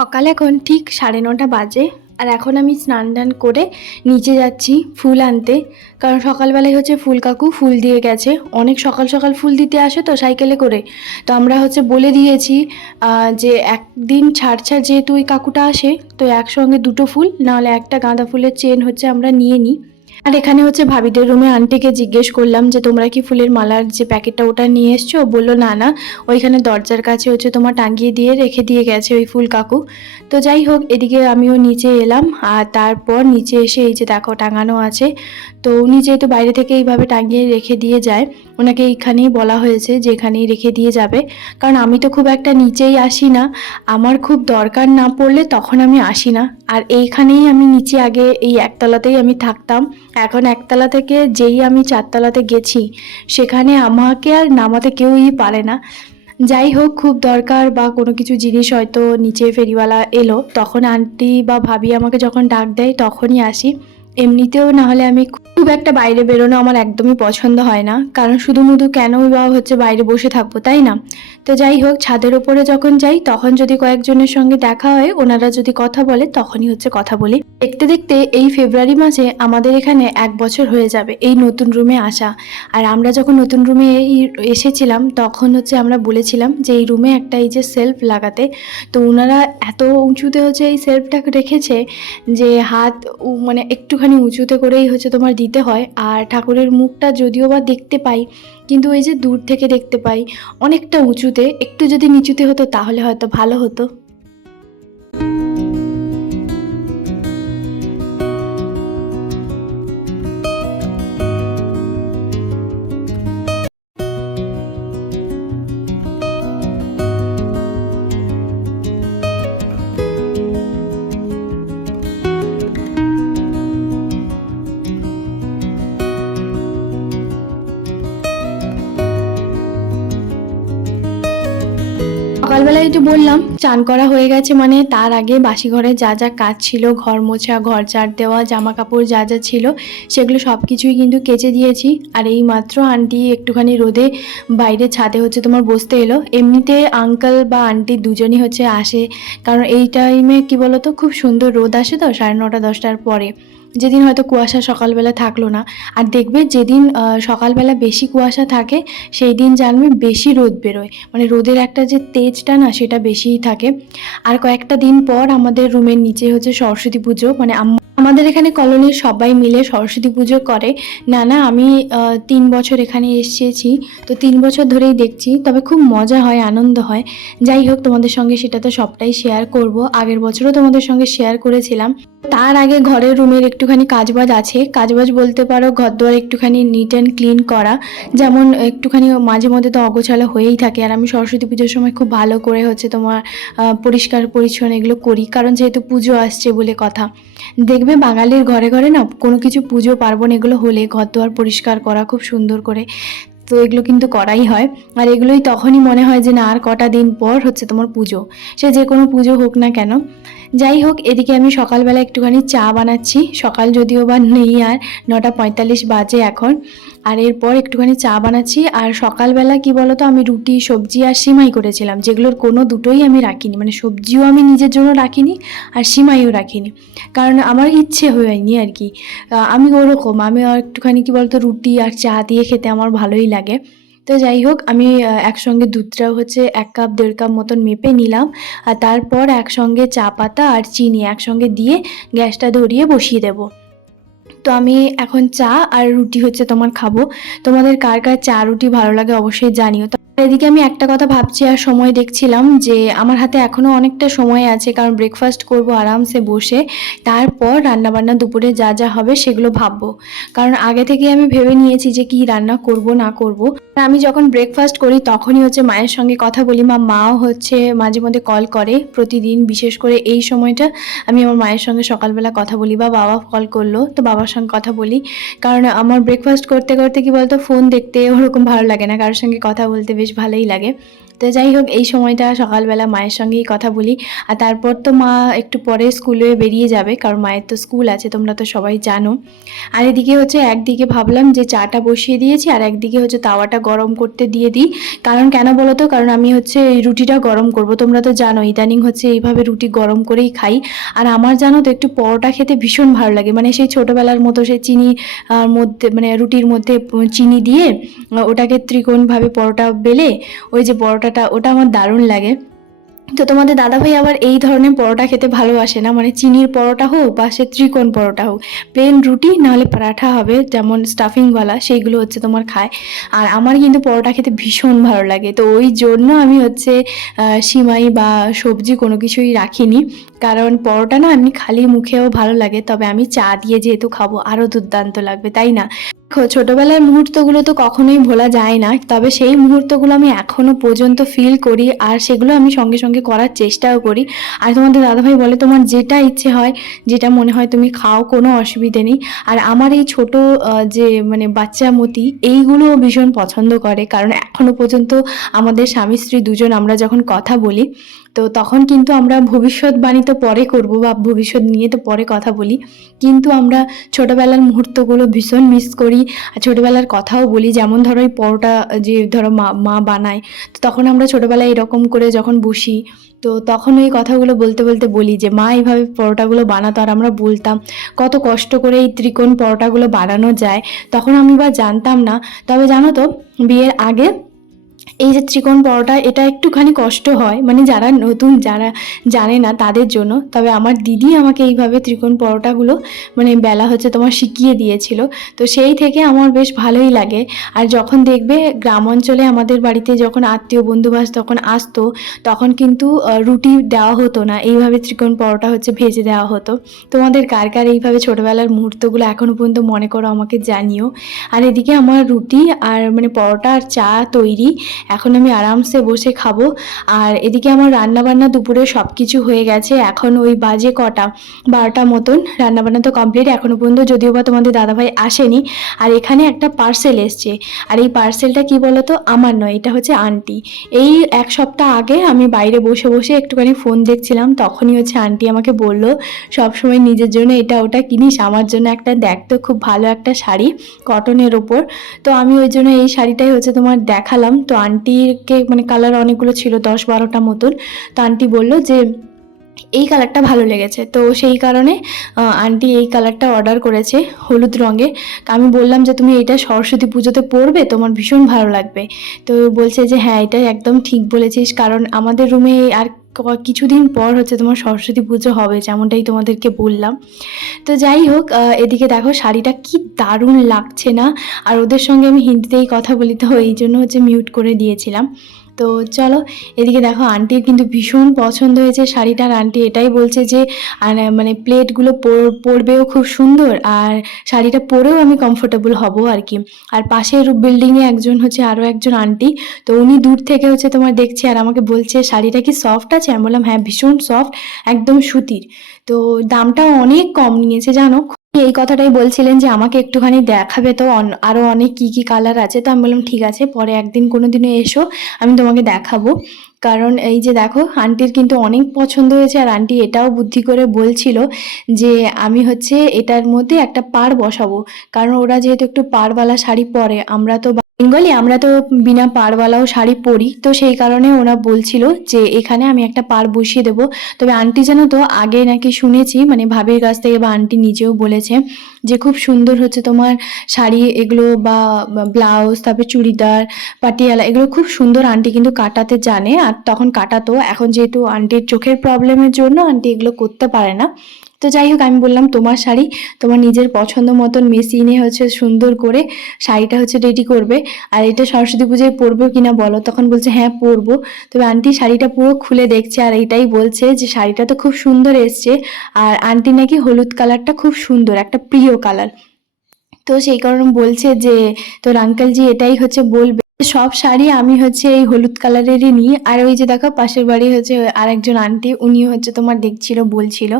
সকাল এখন ঠিক সাড়ে নটা বাজে। আর এখন আমি স্নান টান করে নিচে যাচ্ছি ফুল আনতে। কারণ সকালবেলায় হচ্ছে ফুল কাকু ফুল দিয়ে গেছে। অনেক সকাল সকাল ফুল দিতে আসে তো সাইকেলে করে। তো আমরা হচ্ছে বলে দিয়েছি যে একদিন ছাড় ছাড় যেহেতু ওই কাকুটা আসে, তো একসঙ্গে দুটো ফুল, নাহলে একটা গাঁদা ফুলের চেন হচ্ছে আমরা নিয়ে নিই। আর এখানে হচ্ছে ভাবিদের রুমে আন্টিকে জিজ্ঞেস করলাম যে, তোমরা কি ফুলের মালার যে প্যাকেটটা ওটা নিয়ে এসছো? বলল, না না, ওইখানে দরজার কাছে হচ্ছে তোমার টাঙ্গিয়ে দিয়ে রেখে দিয়ে গেছে ওই ফুল কাকু। তো যাই হোক, এদিকে আমিও নিচে এলাম আর তারপর নিচে এসে এই যে দেখো টাঙানো আছে। তো উনি যেহেতু বাইরে থেকে এইভাবে টাঙিয়ে রেখে দিয়ে যায়, ওনাকে এইখানেই বলা হয়েছে যে এখানেই রেখে দিয়ে যাবে। কারণ আমি তো খুব একটা নিচেই আসি না। আমার খুব দরকার না পড়লে তখন আমি আসি না। আর এইখানেই আমি নিচে আগে এই একতলাতেই আমি থাকতাম। এখন একতলা থেকে যেই আমি চারতলাতে গেছি, সেখানে আমাকে আর নামাতে কেউই পারে না। যাই হোক, খুব দরকার বা কোনো কিছু জিনিস হয়তো নিচে ফেরিওয়ালা এলো, তখন আন্টি বা ভাবি আমাকে যখন ডাক দেয়, তখনই আসি। এমনিতেও না হলে আমি খুব একটা বাইরে বেরোনো আমার একদমই পছন্দ হয় না। কারণ শুধু মুধু কেনই বা হচ্ছে বাইরে বসে থাকব, তাই না? তো যাই হোক, ছাদের ওপরে যখন যাই, তখন যদি কয়েকজনের সঙ্গে দেখা হয়, ওনারা যদি কথা বলে, তখনই হচ্ছে কথা বলি। দেখতে দেখতে এই ফেব্রুয়ারি মাসে আমাদের এখানে এক বছর হয়ে যাবে এই নতুন রুমে আসা। আর আমরা যখন নতুন রুমে এই এসেছিলাম, তখন হচ্ছে আমরা বলেছিলাম যে এই রুমে একটা এই যে সেলফ লাগাতে। তো ওনারা এত উঁচুতে হচ্ছে এই সেলফটা রেখেছে যে হাত মানে একটুখানি উঁচুতে করেই হচ্ছে তোমার দিতে হয়। আর ঠাকুরের মুখটা যদিও বা দেখতে পাই, কিন্তু ওই যে দূর থেকে দেখতে পাই, অনেকটা উঁচুতে, একটু যদি নিচুতে হতো তাহলে হয়তো ভালো হতো। একটু বললাম, চান করা হয়ে গেছে মানে তার আগে বাসি ঘরে যা যা কাজ ছিল, ঘর মোছা, ঘর ঝাড় দেওয়া জামা কাপড় যা যা ছিল, সেগুলো সব কিছুই কিন্তু কেচে দিয়েছি। আর এই মাত্র আন্টি একটুখানি রোদে বাইরে ছাদে হচ্ছে তোমার বসতে এলো। এমনিতে আঙ্কেল বা আন্টি দুজনই হচ্ছে আসে। কারণ এই টাইমে কি বলতো, খুব সুন্দর রোদ আসে তো, সাড়ে নটা, দশটার পরে। যেদিন হয়তো কুয়াশা সকালবেলা থাকল না। আর দেখবে যেদিন সকালবেলা বেশি কুয়াশা থাকে সেই দিন জানবে বেশি রোদ বেরোয়। মানে রোদের একটা যে তেজটা না, সেটা বেশিই থাকে। আর কয়েকটা দিন পর আমাদের রুমের নিচে হচ্ছে সরস্বতী পুজো। মানে আমাদের এখানে কলোনির সবাই মিলে সরস্বতী পুজো করে। না না, আমি তিন বছর এখানে এসেছি। তো তিন বছর ধরেই দেখছি। তবে খুব মজা হয়, আনন্দ হয়। যাই হোক, তোমাদের সঙ্গে সেটা তো সবটাই শেয়ার করব। আগের বছরও তোমাদের সঙ্গে শেয়ার করেছিলাম। তার আগে ঘরের রুমের একটুখানি কাজবাজ আছে। কাজবাজ বলতে পারো ঘর দুয়ার একটুখানি নিট অ্যান্ড ক্লিন করা। যেমন একটুখানি মাঝে মধ্যে তো অগোছালো হয়েই থাকে। আর আমি সরস্বতী পুজোর সময় খুব ভালো করে হচ্ছে তোমার পরিষ্কার পরিচ্ছন্ন এগুলো করি। কারণ যেহেতু পুজো আসছে বলে কথা। দেখবে বাঙালির ঘরে ঘরে না কোনো কিছু পুজো পার্বণ এগুলো হলে ঘর দুয়ার পরিষ্কার করা, খুব সুন্দর করে। তো এগুলো কিন্তু করাই হয়। আর এগুলোই তখনই মনে হয় যে না, আর কটা দিন পর হচ্ছে তোমার পুজো। সে যে কোনো পুজো হোক না কেন। যাই হোক, এদিকে আমি সকালবেলা একটুখানি চা বানাচ্ছি। সকাল যদিও বা নেই আর, নটা পঁয়তাল্লিশ বাজে এখন। আর এরপর একটুখানি চা বানাচ্ছি। আর সকালবেলা কি বলতো, আমি রুটি, সবজি আর সিমাই করেছিলাম, যেগুলোর কোনো দুটোই আমি রাখিনি। মানে সবজিও আমি নিজের জন্য রাখিনি আর সিমাইও রাখিনি। কারণ আমার ইচ্ছে হয়নি আর কি। আমি ওরকম, আমি একটুখানি কি বলতো, রুটি আর চা দিয়ে খেতে আমার ভালোই লাগে। তো যাই হোক, আমি একসঙ্গে দুধটাও হচ্ছে এক কাপ, দেড় কাপ মতন মেপে নিলাম। আর তারপর একসঙ্গে চা পাতা আর চিনি একসঙ্গে দিয়ে গ্যাসটা ধরিয়ে বসিয়ে দেবো। তো আমি এখন চা আর রুটি হচ্ছে তোমার খাব। তোমাদের কার কার চা রুটি ভালো লাগে অবশ্যই জানিও। এদিকে আমি একটা কথা ভাবছি আর সময় দেখছিলাম যে আমার হাতে এখনও অনেকটা সময় আছে, কারণ ব্রেকফাস্ট করব আরামসে বসে, তারপর রান্নাবান্না দুপুরে যা যা হবে সেগুলো ভাববো। কারণ আগে থেকে আমি ভেবে নিয়েছি যে কি রান্না করব, না করব। আমি যখন ব্রেকফাস্ট করি তখনই হচ্ছে মায়ের সঙ্গে কথা বলি, মা, মাও হচ্ছে মাঝে মধ্যে কল করে প্রতিদিন, বিশেষ করে এই সময়টা আমি আমার মায়ের সঙ্গে সকালবেলা কথা বলি বা বাবা কল করল তো বাবার সঙ্গে কথা বলি। কারণ আমার ব্রেকফাস্ট করতে করতে কি বলতো ফোন দেখতে ওরকম ভালো লাগে না, কারোর সঙ্গে কথা বলতে বেশ ভালোই লাগে। তো যাই হোক এই সময়টা সকালবেলা মায়ের সঙ্গেই কথা বলি। আর তারপর তো মা একটু পরে স্কুলে বেরিয়ে যাবে, কারণ মায়ের তো স্কুল আছে, তোমরা তো সবাই জানো। আর এদিকে হচ্ছে একদিকে ভাবলাম যে চাটা বসিয়ে দিয়েছি, আর একদিকে হচ্ছে তাওয়াটা গরম করতে দিয়ে দিই। কারণ কেন বলো তো কারণ আমি হচ্ছে এই রুটিটা গরম করব। তোমরা তো জানো, ইদানিং হচ্ছে এইভাবে রুটি গরম করেই খাই। আর আমার জানো তো, একটু পরোটা খেতে ভীষণ ভালো লাগে। মানে সেই ছোটোবেলার মতো সেই চিনি মধ্যে মানে রুটির মধ্যে চিনি দিয়ে ওটাকে ত্রিকোণভাবে পরোটা বেলে, ওই যে পরোটাটা ওটা আমার দারুণ লাগে। তো তোমাদের দাদাভাই আবার এই ধরনের পরোটা খেতে ভালোবাসে না? মানে চিনির পরোটা হোক বা সে ত্রিকোণ পরোটা হোক। প্লেন রুটি, নাহলে পরাঠা হবে, যেমন স্টাফিংওয়ালা সেইগুলো হচ্ছে তোমার খায়। আর আমার কিন্তু পরোটা খেতে ভীষণ ভালো লাগে। তো ওই জন্য আমি হচ্ছে সিমাই বা সবজি কোনো কিছুই রাখিনি। কারণ পরোটা না এমনি খালি মুখেও ভালো লাগে, তবে আমি চা দিয়ে যেহেতু খাব, আরও দুর্দান্ত লাগবে, তাই না? ছোটবেলার মুহূর্তগুলো তো কখনোই ভোলা যায় না, তবে সেই মুহূর্তগুলো আমি এখনও পর্যন্ত ফিল করি আর সেগুলো আমি সঙ্গে সঙ্গে করার চেষ্টাও করি। আর তোমাদের দাদাভাই বলে, তোমার যেটা ইচ্ছে হয়, যেটা মনে হয় তুমি খাও, কোনো অসুবিধে নেই। আর আমার এই ছোট যে মানে বাচ্চা মতি এইগুলো ভীষণ পছন্দ করে, কারণ এখনও পর্যন্ত আমাদের স্বামী স্ত্রী দুজন আমরা যখন কথা বলি তো তখন কিন্তু আমরা ভবিষ্যৎবাণী তো পরে করব বা ভবিষ্যৎ নিয়ে তো পরে কথা বলি। কিন্তু আমরা ছোটবেলার মুহূর্তগুলো ভীষণ মিস করি আর ছোটোবেলার কথাও বলি। যেমন ধরো এই পরোটা যে ধরো মা মা বানায়, তো তখন আমরা ছোটোবেলায় এরকম করে যখন বসি, তো তখন ওই কথাগুলো বলতে বলতে বলি যে, মা, এইভাবে পরোটাগুলো বানাতো আর আমরা বলতাম কত কষ্ট করে এই ত্রিকোণ পরোটাগুলো বানানো যায়। তখন আমি বা জানতাম না। তবে জানো তো, বিয়ের আগে এই যে ত্রিকোণ পরোটা এটা একটুখানি কষ্ট হয়। মানে যারা নতুন, যারা জানে না তাদের জন্য। তবে আমার দিদি আমাকে এইভাবে ত্রিকোণ পরোটাগুলো মানে বেলা হচ্ছে তোমার শিখিয়ে দিয়েছিল। তো সেই থেকে আমার বেশ ভালোই লাগে। আর যখন দেখবে গ্রাম অঞ্চলে আমাদের বাড়িতে যখন আত্মীয় বন্ধুবাস তখন আসতো, তখন কিন্তু রুটি দেওয়া হতো না। এইভাবে ত্রিকোণ পরোটা হচ্ছে ভেজে দেওয়া হতো। তোমাদের কার কার এইভাবে ছোটোবেলার মুহূর্তগুলো এখনও পর্যন্ত মনে করো আমাকে জানিও। আর এদিকে আমার রুটি আর মানে পরোটা আর চা তৈরি। এখন আমি আরামসে বসে খাব। আর এদিকে আমার রান্নাবান্না দুপুরে সব কিছু হয়ে গেছে। এখন ওই বাজে কটা, বারোটা মতন। রান্নাবান্না তো কমপ্লিট এখনও পর্যন্ত, যদিও বা তোমাদের দাদাভাই আসেনি। আর এখানে একটা পার্সেল এসছে। আর এই পার্সেলটা কি বলো তো আমার নয়, এটা হচ্ছে আন্টি এই এক সপ্তাহ আগে আমি বাইরে বসে বসে একটুখানি ফোন দেখছিলাম। তখনই হচ্ছে আন্টি আমাকে বলল, সবসময় নিজের জন্য এটা ওটা কিনিস। আমার জন্য একটা দেখ তো, খুব ভালো একটা শাড়ি কটনের ওপর। তো আমি ওই জন্য এই শাড়িটাই হচ্ছে তোমার দেখালাম। তো আন্টিকে মানে কালার অনেকগুলো ছিল দশ বারোটা মতন। তো আন্টি বলল যে এই কালারটা ভালো লেগেছে। তো সেই কারণে আন্টি এই কালারটা অর্ডার করেছে হলুদ রঙের আমি বললাম যে, তুমি এটা সরস্বতী পুজোতে পরবে? তোমার ভীষণ ভালো লাগবে। তো বলছে যে হ্যাঁ এটা একদম ঠিক বলেছিস। কারণ আমাদের রুমে আর কিছুদিন পর হচ্ছে তোমার সরস্বতী পুজো হবে, যেমনটাই তোমাদেরকে বললাম। তো যাই হোক এদিকে দেখো শাড়িটা কি দারুণ লাগছে না। আর ওদের সঙ্গে আমি হিন্দিতেই কথা বলি, তো এই জন্য হচ্ছে মিউট করে দিয়েছিলাম। তো চলো, এদিকে দেখো আন্টির কিন্তু ভীষণ পছন্দ হয়েছে শাড়িটার। আন্টি এটাই বলছে যে মানে প্লেটগুলো পর- পরবেও খুব সুন্দর আর শাড়িটা পরেও আমি কমফোর্টেবল হব আর কি। আর পাশের বিল্ডিংয়ে একজন হচ্ছে আরও একজন আন্টি তো উনি দূর থেকে হচ্ছে তোমার দেখছে আর আমাকে বলছে, শাড়িটা কি সফট আছে? আমি বললাম হ্যাঁ ভীষণ সফট একদম সুতির। তো দামটাও অনেক কম নিয়েছে, জানো? এই কথাটাই বলছিলেন যে আমাকে একটুখানি দেখাবে তো, অন- আরও অনেক কি কি কালার আছে। তো আমি বললাম, ঠিক আছে, পরে একদিন কোনো দিনে এসো, আমি তোমাকে দেখাবো। কারণ এই যে দেখো আন্টির কিন্তু অনেক পছন্দ হয়েছে, আর আন্টি এটাও বুদ্ধি করে বলছিল যে আমি হচ্ছে এটার মধ্যে একটা পার বসাবো। কারণ ওরা যেহেতু একটু পারওয়ালা শাড়ি পরে, আমরা তো বেঙ্গলি আমরা তো বিনা পাড়ওয়ালাও শাড়ি পরি, তো সেই কারণে ওরা বলছিল যে এখানে আমি একটা পাড় বসিয়ে দেবো। তবে আন্টি যেন তো আগে নাকি শুনেছি মানে ভাবির কাছ থেকে বা আন্টি নিজেও বলেছে যে খুব সুন্দর হচ্ছে তোমার শাড়ি এগুলো বা ব্লাউজ তারপরে চুড়িদার, পাটিয়ালা, এগুলো খুব সুন্দর আন্টি কিন্তু কাটাতে জানে। আর তখন কাটাতো, এখন যেহেতু আন্টির চোখের প্রবলেমের জন্য আন্টি এগুলো করতে পারে না। তো যাই হোক, আমি বললাম তোমার শাড়ি, তোমার নিজের পছন্দ মতন মেশিনে হচ্ছে সুন্দর করে শাড়িটা হচ্ছে রেডি করবে। আর এটা সরস্বতী পুজোয় পরবে কিনা বলো? তখন বলছে হ্যাঁ পরবো। তবে আন্টি শাড়িটা পুরো খুলে দেখছে আর এটাই বলছে যে শাড়িটা তো খুব সুন্দর এসছে। আর আন্টি নাকি হলুদ কালারটা খুব সুন্দর, একটা প্রিয় কালার। তো সেই কারণে বলছে যে, তোর আঙ্কেলজি এটাই হচ্ছে বলবে। সব শাড়ি আমি হচ্ছে এই হলুদ কালারেরই নিই। আর ওই যে দেখো, পাশের বাড়ি হচ্ছে আরেকজন আন্টি উনিও হচ্ছে তোমার দেখছিল, বলছিল।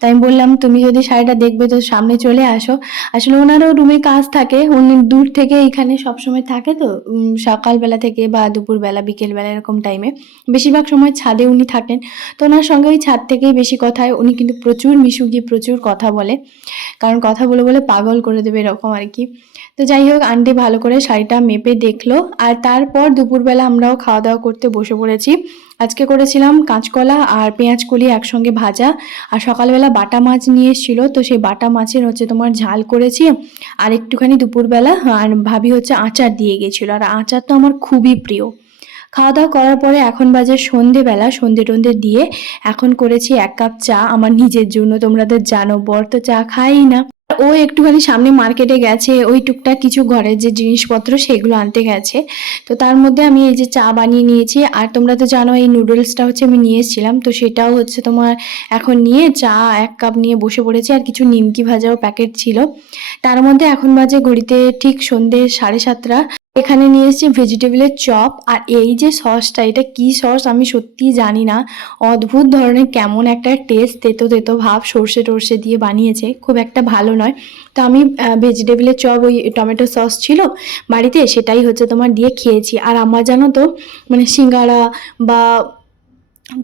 তাই আমি বললাম, তুমি যদি শাড়িটা দেখবে, তো সামনে চলে আসো। আসলে ওনারও রুমে কাজ থাকে, উনি দূর থেকে এখানে সবসময় থাকে তো সকালবেলা থেকে বা দুপুরবেলা, বিকেলবেলা এরকম টাইমে বেশিরভাগ সময় ছাদে উনি থাকেন। তো ওনার সঙ্গে ওই ছাদ থেকেই বেশি কথা হয়। উনি কিন্তু প্রচুর মিশুকি, প্রচুর কথা বলে। কারণ কথা বলে বলে পাগল করে দেবে এরকম আর কি। তো যাই হোক আন্টি ভালো করে শাড়িটা মেপে দেখল আর তারপর দুপুরবেলা আমরাও খাওয়া দাওয়া করতে বসে পড়েছি। আজকে করেছিলাম কাঁচকলা আর পেঁয়াজ কলি একসঙ্গে ভাজা আর সকালবেলা বাটা মাছ নিয়ে এসেছিল, তো সেই বাটা মাছের হচ্ছে তোমার ঝাল করেছি আর একটুখানি দুপুরবেলা, আর ভাবি হচ্ছে আচার দিয়ে গেছিল আর আচার তো আমার খুবই প্রিয়। খাওয়া দাওয়া করার পরে এখন বাজে সন্ধেবেলা, সন্ধে টন্ধে দিয়ে এখন করেছি এক কাপ চা, আমার নিজের জন্য, তোমরা তো জানো, বর তো চা খাই না। ও একটুখানি সামনে মার্কেটে গেছে, ওই টুকটাক কিছু ঘরের যে জিনিসপত্র সেগুলো আনতে গেছে। তো তার মধ্যে আমি এই যে চা বানিয়ে নিয়েছি, আর তোমরা তো জানো এই নুডলসটা হচ্ছে আমি নিয়ে এসেছিলাম। তো সেটাও হচ্ছে তোমার এখন নিয়ে চা এক কাপ নিয়ে বসে পড়েছে, আর কিছু নিমকি ভাজাও প্যাকেট ছিল। তার মধ্যে এখন বাজে ঘড়িতে ঠিক সন্ধে সাড়ে সাতটা। এখানে নিয়ে এসেছি ভেজিটেবলের চপ। আর এই যে সসটা এটা কি সস আমি সত্যিই জানি না। অদ্ভুত ধরনের, কেমন একটা টেস্ট তেতো তেতো ভাব সর্ষে টর্ষে দিয়ে বানিয়েছে। খুব একটা ভালো নয়। তো আমি ভেজিটেবলের চপ, ওই টমেটো সস ছিল বাড়িতে, সেটাই হচ্ছে তোমার দিয়ে খেয়েছি। আর আমার জানো তো মানে সিঙ্গারা বা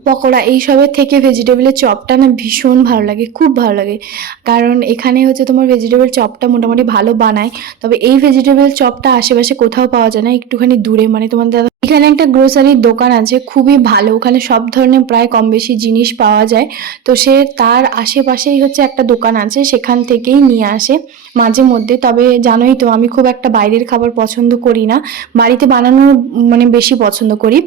পকোড়া এইসবের থেকে ভেজিটেবলের চপটা না ভীষণ ভালো লাগে, খুব ভালো লাগে। কারণ এখানে হচ্ছে তোমার ভেজিটেবল চপটা মোটামুটি ভালো বানায়, তবে এই ভেজিটেবল চপটা আশেপাশে কোথাও পাওয়া যায় না, একটুখানি দূরে মানে তোমার দাদা এখানে একটা গ্রোসারির দোকান আছে, খুবই ভালো। ওখানে সব ধরনের প্রায় কম বেশি জিনিস পাওয়া যায়। তো সে তার আশেপাশেই হচ্ছে একটা দোকান আছে, সেখান থেকেই নিয়ে আসে মাঝে মধ্যে। তবে জানোই তো, আমি খুব একটা বাইরের খাবার পছন্দ করি না। বাড়িতে বানানো মানে বেশি পছন্দ করি।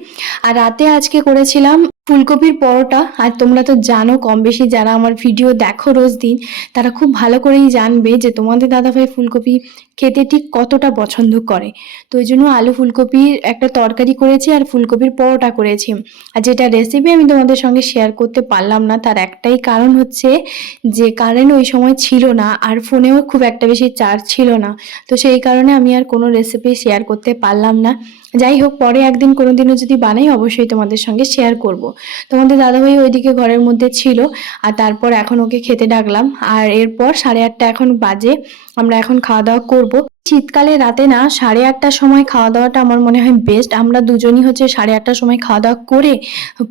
আর রাতে আজকে করেছিলাম ফুলকপির পরোটা। আর তোমরা তো জানো কম বেশি যারা আমার ভিডিও দেখো রোজ দিন, তারা খুব ভালো করেই জানবে যে তোমাদের দাদাভাই ফুলকপি খেতে ঠিক কতটা পছন্দ করে। তো ওই জন্য আলু ফুলকপির একটা তরকারি করেছি আর ফুলকপির পরোটা করেছি। আর যেটা রেসিপি আমি তোমাদের সঙ্গে শেয়ার করতে পারলাম না, তার একটাই কারণ হচ্ছে যে কারেন্ট ওই সময় ছিল না আর ফোনেও খুব একটা বেশি চার্জ ছিল না। তো সেই কারণে আমি আর কোনো রেসিপি শেয়ার করতে পারলাম না। যাই হোক, পরে একদিন কোনো দিনও যদি বানাই, অবশ্যই তোমাদের সঙ্গে শেয়ার করব। তোমাদের দাদাভাই ওইদিকে ঘরের মধ্যে ছিল আর তারপর এখন ওকে খেতে ডাকলাম। আর এরপর সাড়ে আটটা এখন বাজে, আমরা এখন খাওয়া দাওয়া করব। শীতকালে রাতে না সাড়ে আটটার সময় খাওয়া দাওয়াটা আমার মনে হয় বেস্ট আমরা দুজনই হচ্ছে সাড়ে আটটার সময় খাওয়া দাওয়া করে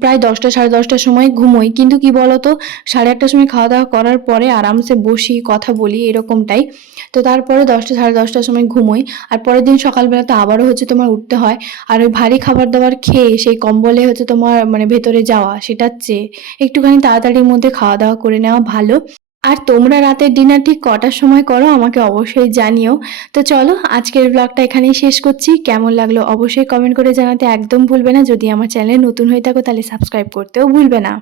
প্রায় দশটা, সাড়ে দশটার সময় ঘুমোই। কিন্তু কি বলতো, সাড়ে আটটার সময় খাওয়া দাওয়া করার পরে আরামসে বসি, কথা বলি, এরকমটাই। তো তারপরে দশটা, সাড়ে দশটার সময় ঘুমোই। আর পরের দিন সকালবেলা তো আবারও হচ্ছে তোমার উঠতে হয়। আর ওই ভারী খাবার দাবার খেয়ে সেই কম্বলে হচ্ছে তোমার মানে ভেতরে যাওয়া, সেটার চেয়ে একটুখানি তাড়াতাড়ির মধ্যে খাওয়া দাওয়া করে নেওয়া ভালো। আর তোমরা রাতের ডিনার ঠিক কটার সময় করো আমাকে অবশ্যই জানিও। তো চলো, আজকের ব্লগটা এখানেই শেষ করছি। কেমন লাগল অবশ্যই কমেন্ট করে জানাতে একদম ভুলবে না। যদি আমার চ্যানেলে নতুন হয়ে থাকো তাহলে সাবস্ক্রাইব করতেও ভুলবে না।